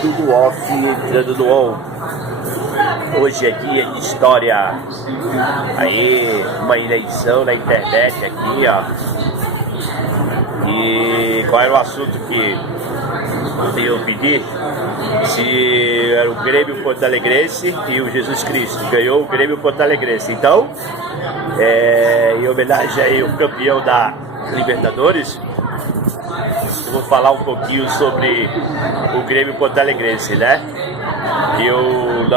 tudo off, entrando no on. Hoje é dia de história. Aí, uma eleição na internet aqui, ó. E qual era o assunto que eu pedi? Se era o Grêmio Portalegrense e o Jesus Cristo. Ganhou o Grêmio Portalegrense. Então, em homenagem aí ao campeão da Libertadores, eu vou falar um pouquinho sobre o Grêmio Portalegrense, né? Eu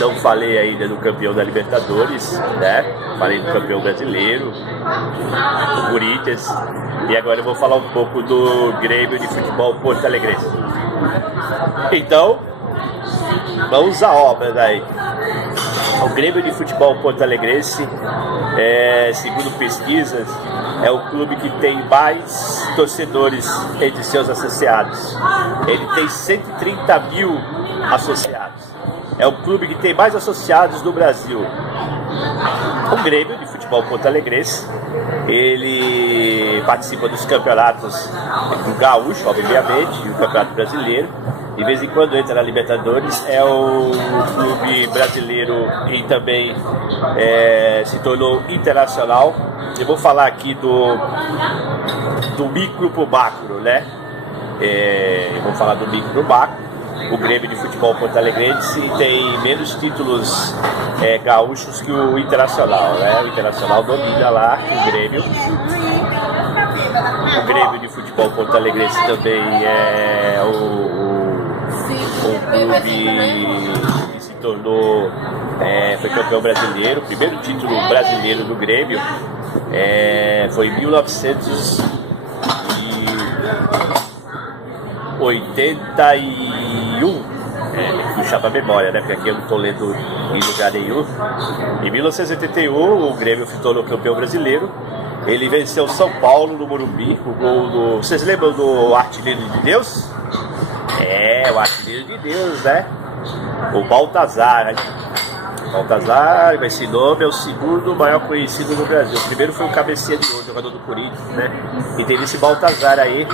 não falei ainda do campeão da Libertadores, né? Falei do campeão brasileiro, do Corinthians, e agora eu vou falar um pouco do Grêmio de Futebol Portalegrense. Então, vamos à obra aí. O Grêmio de Futebol Portalegrense, segundo pesquisas, é o clube que tem mais torcedores entre seus associados. Ele tem 130 mil associados. É o clube que tem mais associados no Brasil. O Grêmio de Futebol Portalegrense, ele participa dos campeonatos do Gaúcho, obviamente, e o Campeonato Brasileiro. De vez em quando entra na Libertadores. É o clube brasileiro e também se tornou internacional. Eu vou falar aqui do micro pro macro, né? Eu vou falar do micro pro macro. O Grêmio de Futebol Portalegrense tem menos títulos gaúchos que o Internacional, né? O Internacional domina lá o Grêmio. O Grêmio de Futebol Portalegrense também é o clube que se tornou, foi campeão brasileiro. O primeiro título brasileiro do Grêmio foi em 1981. Puxar pra memória, né? Porque aqui eu não tô lendo em lugar nenhum. Em 1981, o Grêmio se tornou campeão brasileiro. Ele venceu o São Paulo no Morumbi. O gol do... Vocês lembram do Artilheiro de Deus? O Artilheiro de Deus, né? O Baltazar, né? Baltazar, com esse nome, é o segundo maior conhecido no Brasil. O primeiro foi o Cabecinha de Ouro, jogador do Corinthians, né? E teve esse Baltazar aí,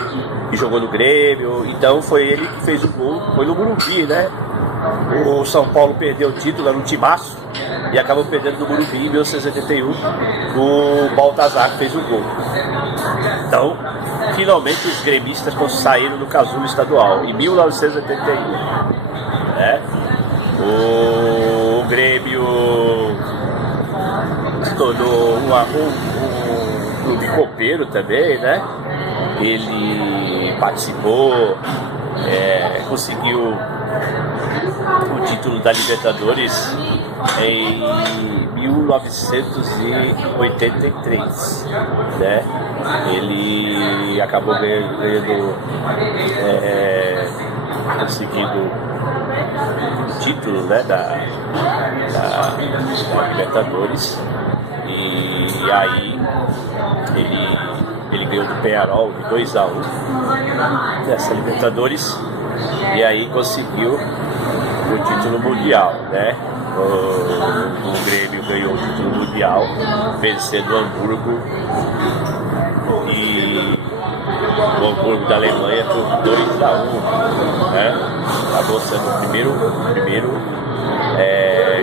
que jogou no Grêmio. Então foi ele que fez o gol. Foi no Morumbi, né? O São Paulo perdeu o título, era um timaço, e acabou perdendo no Morumbi em 1981. O Baltazar fez o gol. Então, finalmente os gremistas saíram do casulo estadual, em 1981. Né? O Grêmio se tornou um clube copeiro também, né? Ele participou, conseguiu o título da Libertadores em 1983, né? Ele acabou ganhando, conseguindo o título, né, da Libertadores, e aí ele ganhou do Peñarol de 2-1 nessa Libertadores, e aí conseguiu o título mundial, né? O Grêmio ganhou o título mundial, vencendo o Hamburgo, e o Hamburgo da Alemanha por 2-1, né? Acabou sendo o primeiro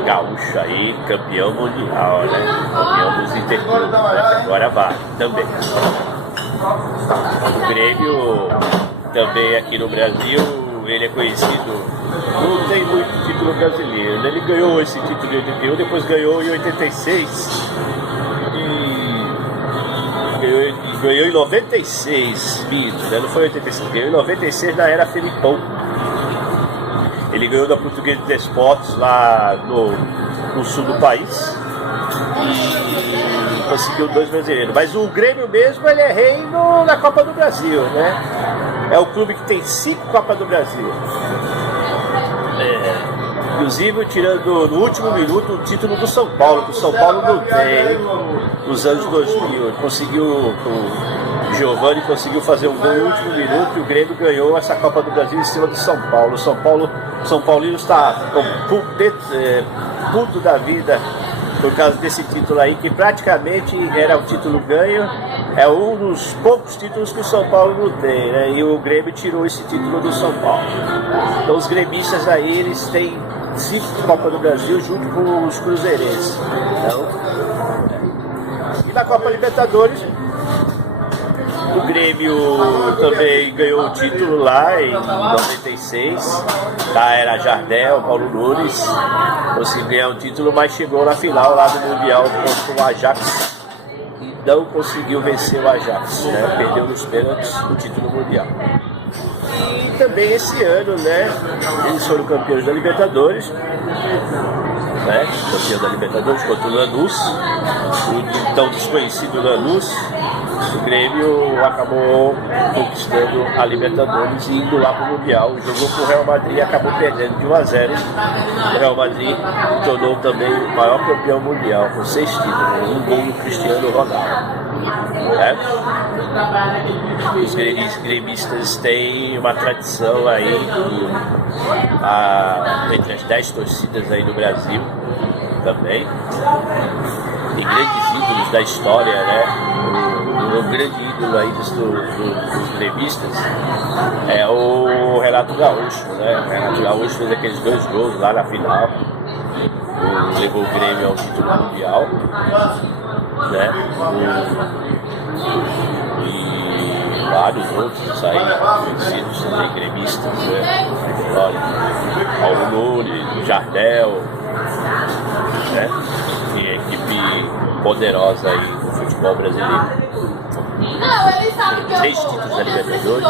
gaúcho aí, campeão mundial, né? Campeão dos interclubes, né? Agora vai também. O Grêmio também aqui no Brasil, ele é conhecido, não tem muito título brasileiro, né? Ele ganhou esse título em 81, depois ganhou em 86 e ganhou em 96, né? Não foi 86, ganhou em 96 na era Felipão. Ele ganhou da Portuguesa de Desportos lá no sul do país e conseguiu 2 brasileiros. Mas o Grêmio mesmo, ele é rei na Copa do Brasil, né? É o clube que tem 5 Copas do Brasil. Inclusive tirando no último minuto o título do São Paulo, que o São Paulo não tem nos anos 2000. Conseguiu, o Giovani conseguiu fazer um gol no último minuto e o Grêmio ganhou essa Copa do Brasil em cima do São Paulo. O São Paulino está puto da vida por causa desse título aí, que praticamente era um título ganho. É um dos poucos títulos que o São Paulo não tem, né? E o Grêmio tirou esse título do São Paulo. Então os gremistas aí, eles têm 5 Copas do Brasil junto com os cruzeirenses. Então, e na Copa Libertadores, o Grêmio também ganhou o título lá em 96, da era Jardel, Paulo Nunes, conseguiu ganhar o título, mas chegou na final lá do Mundial contra o Ajax e não conseguiu vencer o Ajax, né? Perdeu nos pênaltis o título mundial. E também esse ano, né, eles foram campeões da Libertadores, né, campeão da Libertadores contra o Lanús, o então desconhecido Lanús. O Grêmio acabou conquistando a Libertadores e indo lá para o Mundial. Jogou com o Real Madrid e acabou perdendo de 1-0. O Real Madrid tornou também o maior campeão mundial, com 6 títulos, um gol do Cristiano Ronaldo. Né? Os gremistas têm uma tradição aí entre as 10 torcidas aí no Brasil também. E grandes ídolos da história, né? O grande ídolo aí dos gremistas é o Renato Gaúcho, né? O Renato Gaúcho fez aqueles 2 gols lá na final, levou o Grêmio ao título mundial, né? E vários outros aí conhecidos também, gremistas, né? Olha, Paulo Nunes, Jardel, né? Que é equipe poderosa aí no futebol brasileiro. 3 títulos da Libertadores,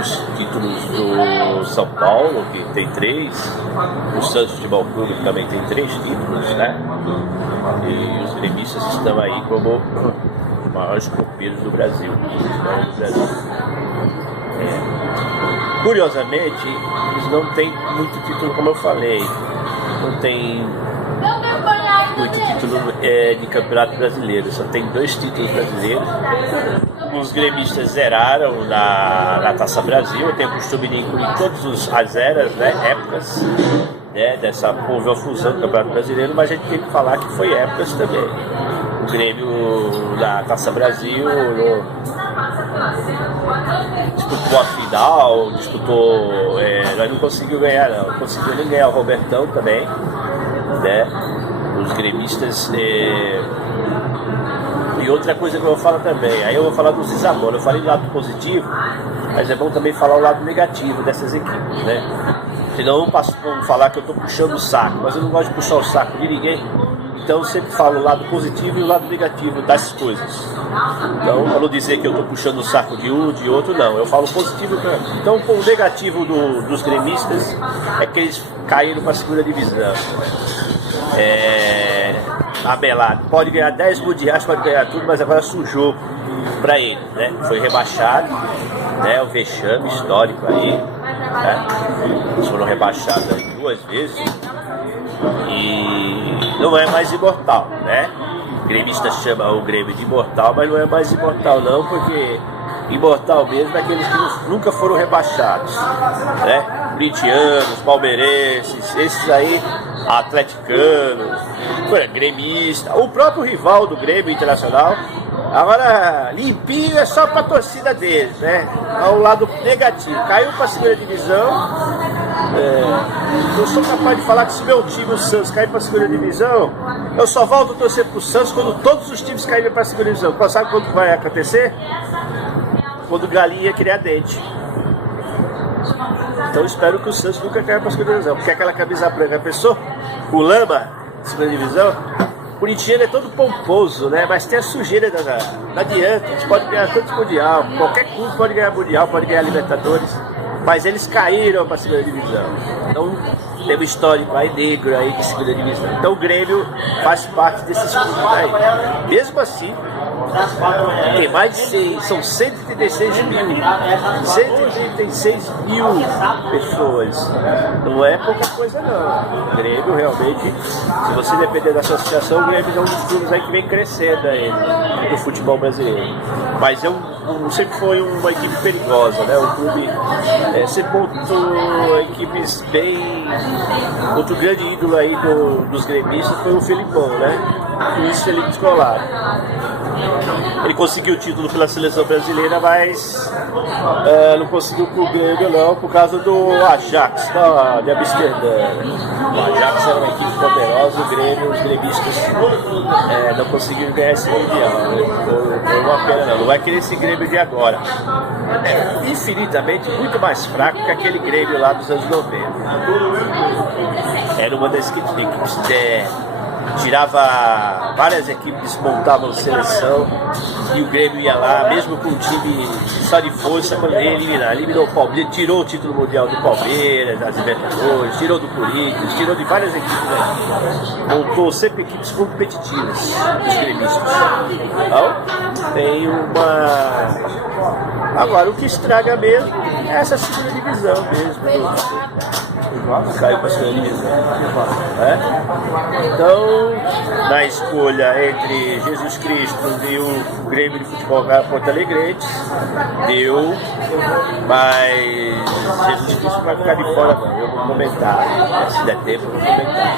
os títulos do São Paulo, que tem 3, o Santos Futebol Clube também tem 3 títulos, né? E os gremistas estão aí como os maiores copeiros do Brasil. Curiosamente, eles não têm muito título, como eu falei, não tem muito título de campeonato brasileiro, só tem 2 títulos brasileiros. Os gremistas zeraram na Taça Brasil. Eu tenho o costume de incluir todas as eras, né, épocas, né, dessa fusão do campeonato brasileiro, mas a gente tem que falar que foi épocas também. O Grêmio na Taça Brasil disputou a final, mas não conseguiu ganhar, não conseguiu nem ganhar o Robertão também, né? Os gremistas e outra coisa que eu vou falar também, aí eu vou falar dos desamoros. Eu falei do lado positivo, mas é bom também falar o lado negativo dessas equipes, né? Senão vamos falar que eu estou puxando o saco, mas eu não gosto de puxar o saco de ninguém, então eu sempre falo o lado positivo e o lado negativo das coisas. Então, para não dizer que eu estou puxando o saco de um, de outro, não, eu falo positivo. Então, o negativo dos gremistas é que eles caíram para a segunda divisão. Abelado pode ganhar 10 mundiais, pode ganhar tudo, mas agora sujou para ele, né? Foi rebaixado, né? O vexame histórico aí, né? Eles foram rebaixados aí 2 vezes e não é mais imortal, né? O gremista chama o Grêmio de imortal, mas não é mais imortal não, porque imortal mesmo é aqueles que nunca foram rebaixados, né? Corintianos, palmeirenses, esses aí, atleticanos, gremista, o próprio rival do Grêmio Internacional. Agora, limpinho é só para a torcida deles, né? Ao lado negativo, caiu para a segunda divisão. Eu sou capaz de falar que se meu time, o Santos, cair para a segunda divisão, eu só volto a torcer para o Santos quando todos os times caírem para a segunda divisão. Sabe quando vai acontecer? Quando o galinha criar dente. Então eu espero que o Santos nunca caia para a segunda divisão, porque aquela camisa branca, pensou? O Lama, segunda divisão, o corintiano é todo pomposo, né? Mas tem a sujeira, não adianta, a gente pode ganhar tanto mundial, qualquer clube pode ganhar mundial, pode ganhar Libertadores, mas eles caíram para a segunda divisão. Então teve um histórico aí negro aí de segunda divisão. Então o Grêmio faz parte desses clubes aí. Mesmo assim, tem mais de 100, são 136 mil pessoas. Não é pouca coisa não. O Grêmio realmente, se você depender da associação, o Grêmio é um dos clubes aí que vem crescendo aí no futebol brasileiro. Mas sempre foi uma equipe perigosa, né? O clube sempre montou equipes bem. Outro grande ídolo aí dos gremistas foi o Felipão, né? Luiz Felipe Scolari. Ele conseguiu o título pela seleção brasileira, mas não conseguiu pro Grêmio não, por causa do Ajax de Amsterdã. O Ajax era uma equipe poderosa, o Grêmio, os gremistas não conseguiram ganhar esse Mundial, né? Foi uma pena não vai querer esse Grêmio de agora. É infinitamente muito mais fraco que aquele Grêmio lá dos anos 90. Era uma das equipes tirava várias equipes, desmontavam seleção e o Grêmio ia lá, mesmo com o time só de força, quando ele eliminou o Palmeiras, tirou o título mundial do Palmeiras, das Libertadores, tirou do Corinthians, tirou de várias equipes, né? Montou sempre equipes competitivas, os gremistas. Então, tem uma... Agora, o que estraga mesmo é essa segunda divisão mesmo. Caiu para a segunda divisão. Então, na escolha entre Jesus Cristo e o Grêmio de Futebol Porto Alegrense, deu, mas Jesus Cristo vai ficar de fora, não. Eu vou comentar, se der tempo, eu vou comentar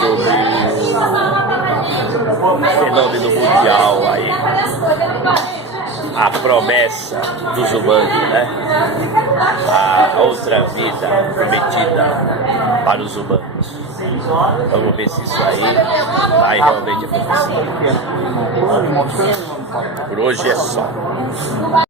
sobre o fenômeno mundial aí. A promessa dos humanos, né? A outra vida prometida para os humanos. Vamos ver se isso aí vai realmente acontecer. Por hoje é só.